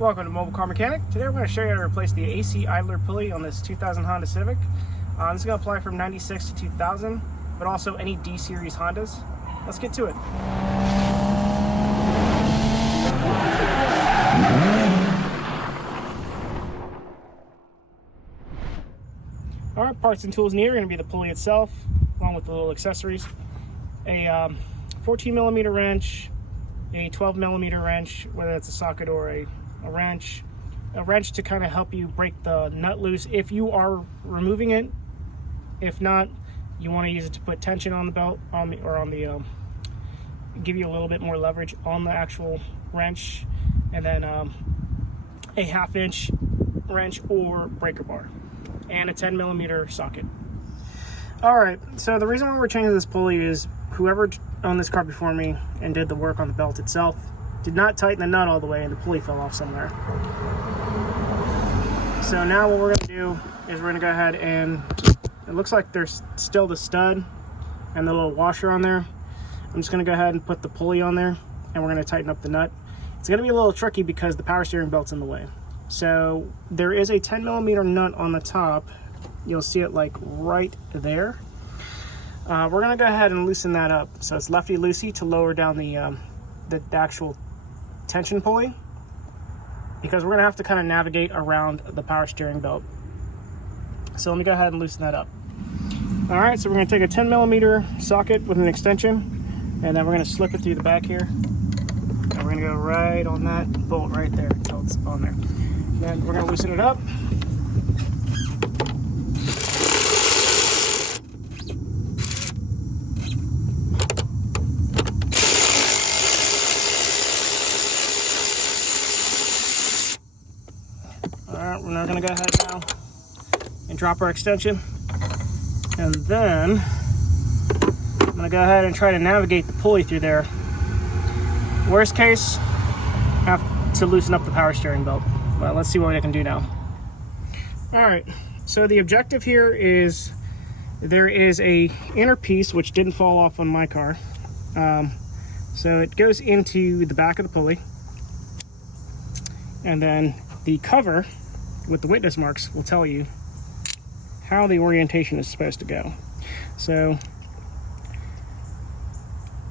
Welcome to Mobile Car Mechanic. Today we're going to show you how to replace the AC idler pulley on this 2000 Honda Civic. This is going to apply from 96 to 2000, but also any D-Series Hondas. Let's get to it. Alright, parts and tools needed are going to be the pulley itself, along with the little accessories. A 14mm wrench, a 12mm wrench, whether it's a socket or a wrench to kind of help you break the nut loose if you are removing it. If not, you want to use it to put tension on the belt, give you a little bit more leverage on the actual wrench, and then a 1/2-inch wrench or breaker bar, and a 10mm socket. Alright, so the reason why we're changing this pulley is whoever owned this car before me and did the work on the belt itself did not tighten the nut all the way and the pulley fell off somewhere. So now what we're going to do is we're going to go ahead and, it looks like there's still the stud and the little washer on there. I'm just going to go ahead and put the pulley on there and we're going to tighten up the nut. It's going to be a little tricky because the power steering belt's in the way. So there is a 10mm nut on the top. You'll see it like right there. We're going to go ahead and loosen that up. So it's lefty-loosey to lower down the actual tension pulley, because we're going to have to kind of navigate around the power steering belt. So let me go ahead and loosen that up. Alright, so we're going to take a 10mm socket with an extension, and then we're going to slip it through the back here. And we're going to go right on that bolt right there until it's on there. Then we're going to loosen it up. Alright, we're now going to go ahead now and drop our extension. And then I'm going to go ahead and try to navigate the pulley through there. Worst case, have to loosen up the power steering belt. Well, let's see what I can do now. Alright, so the objective here is there is a inner piece which didn't fall off on my car. So it goes into the back of the pulley. And then the cover with the witness marks will tell you how the orientation is supposed to go. So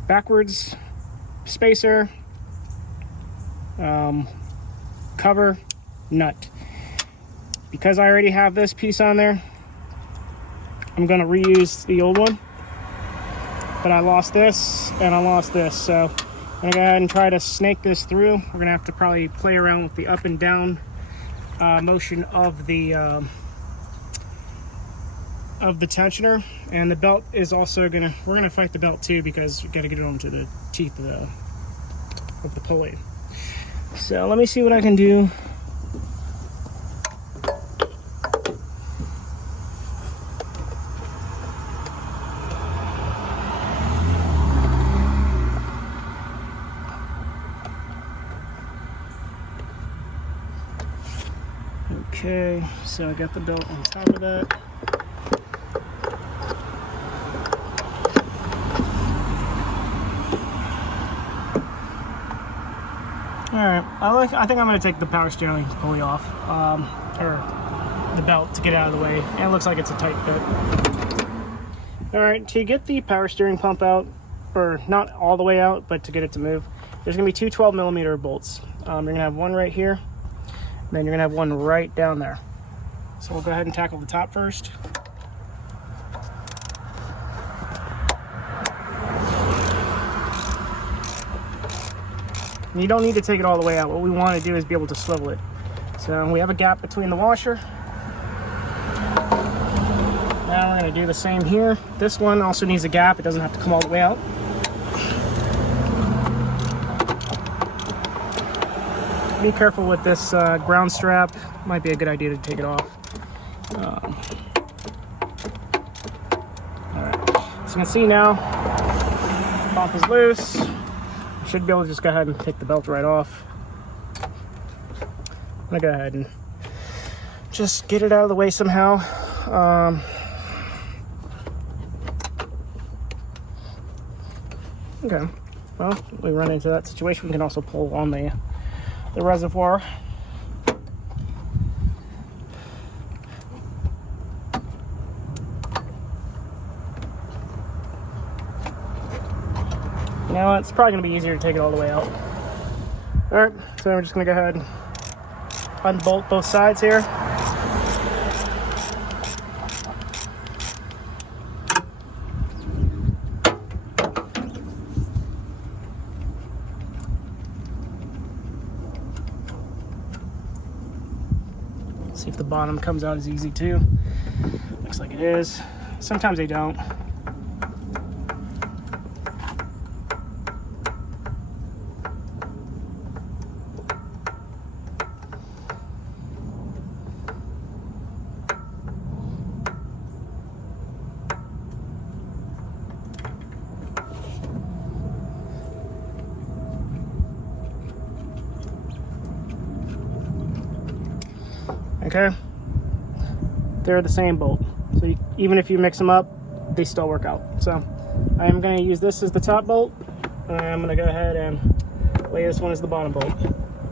backwards, spacer, cover, nut. Because I already have this piece on there, I'm going to reuse the old one, but I lost this and I lost this, so I'm going to go ahead and try to snake this through. We're going to have to probably play around with the up and down motion of the tensioner, and the belt is also we're gonna fight the belt too, because we got to get it onto the teeth of the pulley. So let me see what I can do. Okay, so I got the belt on top of that. Alright, I think I'm going to take the power steering pulley off, or the belt, to get out of the way. And it looks like it's a tight fit. Alright, to get the power steering pump out, or not all the way out, but to get it to move, there's going to be two 12mm bolts. You're going to have one right here. Then you're going to have one right down there. So we'll go ahead and tackle the top first. And you don't need to take it all the way out. What we want to do is be able to swivel it. So we have a gap between the washer. Now we're going to do the same here. This one also needs a gap. It doesn't have to come all the way out. Be careful with this ground strap. Might be a good idea to take it off. Alright, so you can see now, the pump is loose. Should be able to just go ahead and take the belt right off. I'm gonna go ahead and just get it out of the way somehow. Okay, well, we run into that situation. We can also pull on the reservoir Now it's probably going to be easier to take it all the way out. Alright, so we're just going to go ahead and unbolt both sides here. See if the bottom comes out as easy too. Looks like it is. Sometimes they don't. Okay, they're the same bolt, so even if you mix them up, they still work out. So I am going to use this as the top bolt, and I'm going to go ahead and lay this one as the bottom bolt,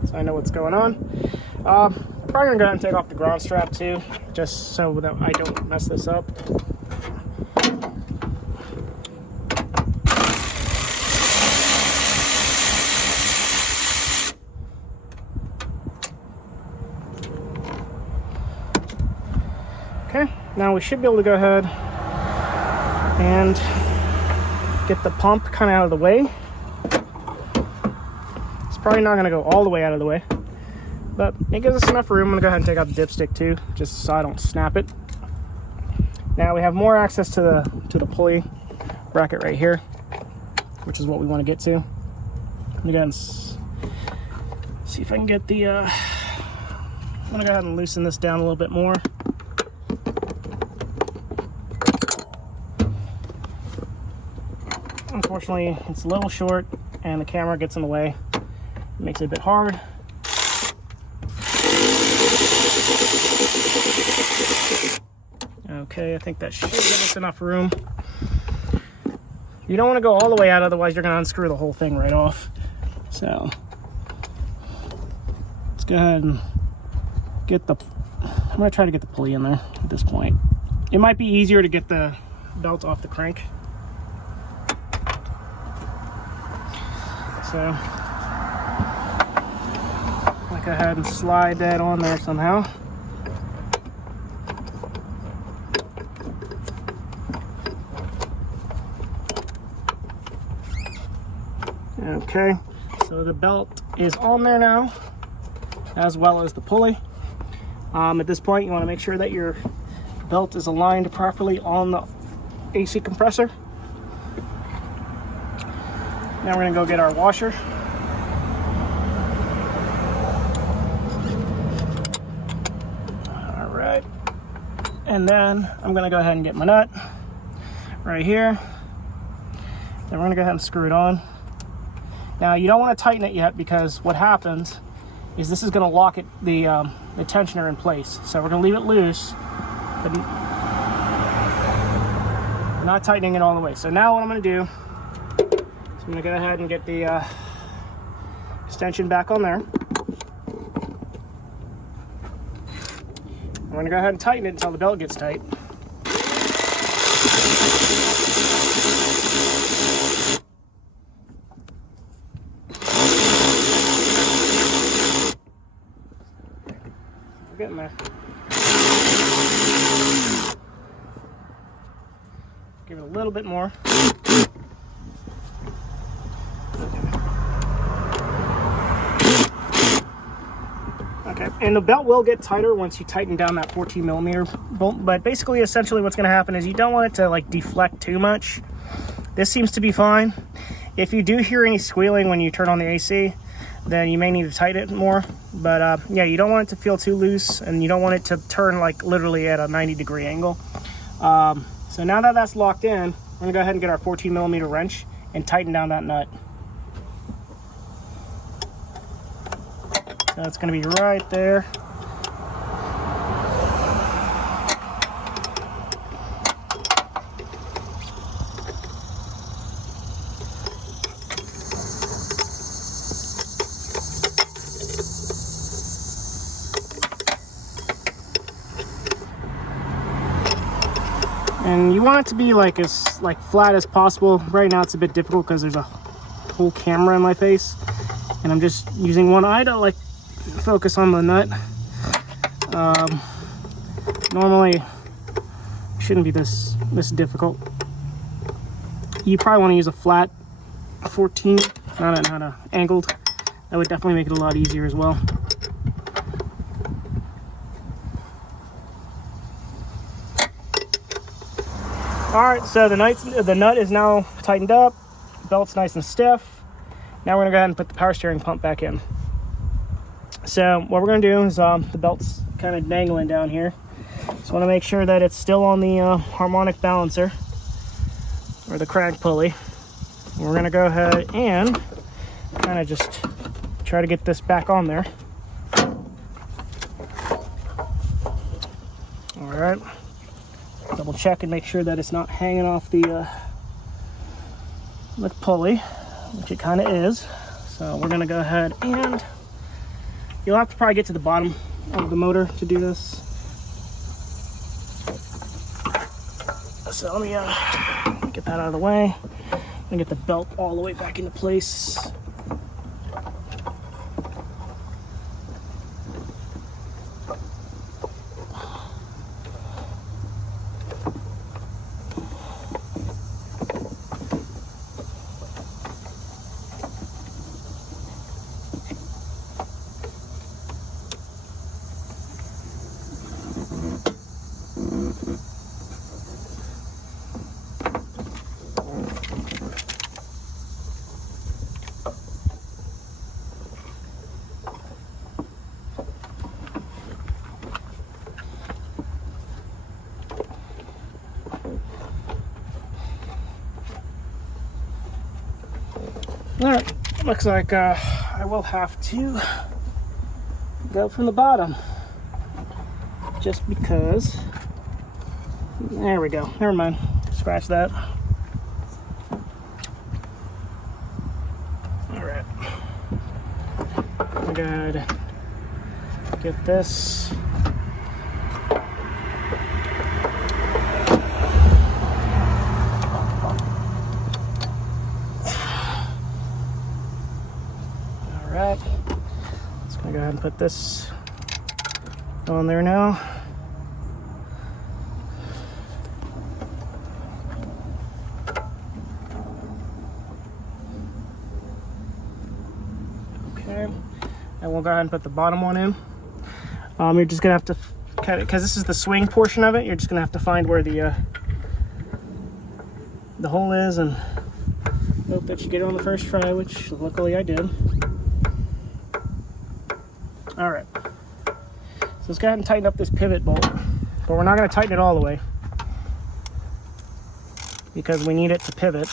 so I know what's going on. I'm probably going to go ahead and take off the ground strap too, just so that I don't mess this up. Okay, now we should be able to go ahead and get the pump kind of out of the way. It's probably not going to go all the way out of the way, but it gives us enough room. I'm going to go ahead and take out the dipstick too, just so I don't snap it. Now we have more access to the pulley bracket right here, which is what we want to get to. I'm going to go ahead and see if I can get the... I'm going to go ahead and loosen this down a little bit more. Unfortunately, it's a little short and the camera gets in the way. It makes it a bit hard. Okay, I think that should give us enough room. You don't want to go all the way out, otherwise you're going to unscrew the whole thing right off. So let's go ahead and get the... I'm going to try to get the pulley in there at this point. It might be easier to get the belt off the crank. So I'll go ahead and slide that on there somehow. Okay, so the belt is on there now, as well as the pulley. At this point, you want to make sure that your belt is aligned properly on the AC compressor. Now we're going to go get our washer. All right. And then I'm going to go ahead and get my nut right here. Then we're going to go ahead and screw it on. Now you don't want to tighten it yet, because what happens is this is going to lock it, the tensioner in place. So we're going to leave it loose, but not tightening it all the way. So now what I'm going to do, I'm going to go ahead and get the extension back on there. I'm going to go ahead and tighten it until the belt gets tight. We're getting there. Give it a little bit more. Okay, and the belt will get tighter once you tighten down that 14 millimeter bolt, but basically, essentially what's going to happen is you don't want it to like deflect too much. This seems to be fine. If you do hear any squealing when you turn on the AC, then you may need to tighten it more. But yeah, you don't want it to feel too loose, and you don't want it to turn like literally at a 90-degree angle. So now that that's locked in, we're going to go ahead and get our 14 millimeter wrench and tighten down that nut. So it's going to be right there. And you want it to be like as flat as possible. Right now it's a bit difficult because there's a whole camera in my face, and I'm just using one eye to like focus on the nut. Normally it shouldn't be this difficult. You probably want to use a flat 14, not a angled. That would definitely make it a lot easier as well. All right, so the nut is now tightened up, belt's nice and stiff. Now we're gonna go ahead and put the power steering pump back in. So what we're gonna do is the belt's kind of dangling down here. Just wanna make sure that it's still on the harmonic balancer, or the crank pulley. We're gonna go ahead and kind of just try to get this back on there. All right. Double check and make sure that it's not hanging off the pulley, which it kind of is. So we're gonna go ahead and you'll have to probably get to the bottom of the motor to do this. So let me get that out of the way and get the belt all the way back into place. All right, looks like I will have to go from the bottom, just because. There we go. Never mind. Scratch that. All right. I'm gonna get this. Alright, just gonna go ahead and put this on there now. Okay, and we'll go ahead and put the bottom one in. You're just gonna have to kind of, because this is the swing portion of it, you're just gonna have to find where the hole is, and hope that you get it on the first try, which luckily I did. All right, so let's go ahead and tighten up this pivot bolt, but we're not going to tighten it all the way because we need it to pivot.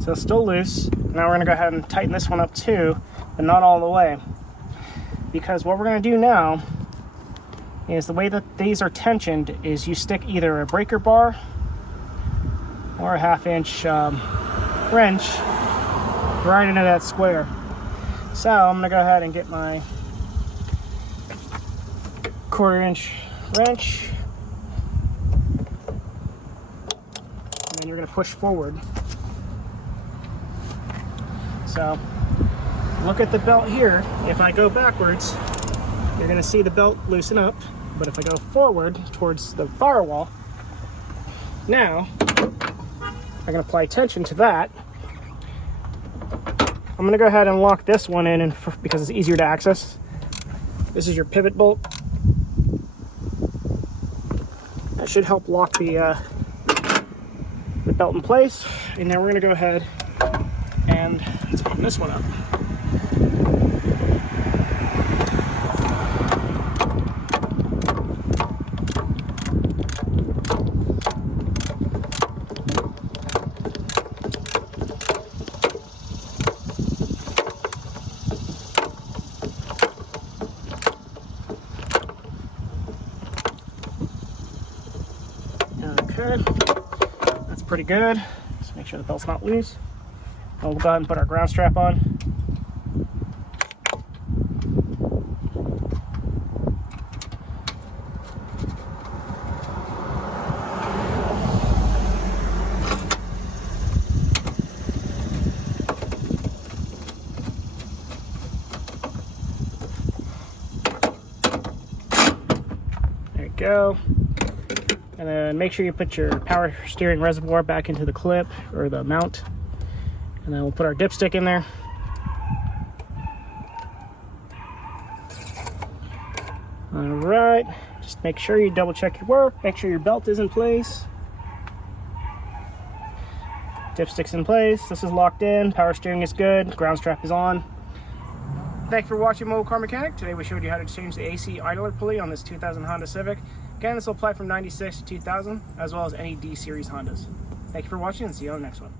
So it's still loose. Now we're gonna go ahead and tighten this one up too, but not all the way. Because what we're gonna do now is, the way that these are tensioned is you stick either a breaker bar or a 1/2-inch wrench right into that square. So I'm gonna go ahead and get my 1/4-inch wrench, and then you're gonna push forward. So look at the belt here. If I go backwards, you're gonna see the belt loosen up, but if I go forward towards the firewall, now I can apply tension to that. I'm gonna go ahead and lock this one in, and because it's easier to access. This is your pivot bolt. That should help lock the belt in place. And now we're gonna go ahead and let's open this one up. Okay, that's pretty good. Just make sure the belt's not loose. And we'll go ahead and put our ground strap on. There you go. And then make sure you put your power steering reservoir back into the clip or the mount. And then we'll put our dipstick in there. All right, just make sure you double check your work, make sure your belt is in place. Dipstick's in place, this is locked in, power steering is good, ground strap is on. Thanks for watching Mobile Car Mechanic. Today we showed you how to change the AC idler pulley on this 2000 Honda Civic. Again, this will apply from 96 to 2000, as well as any D-Series Hondas. Thank you for watching and see you on the next one.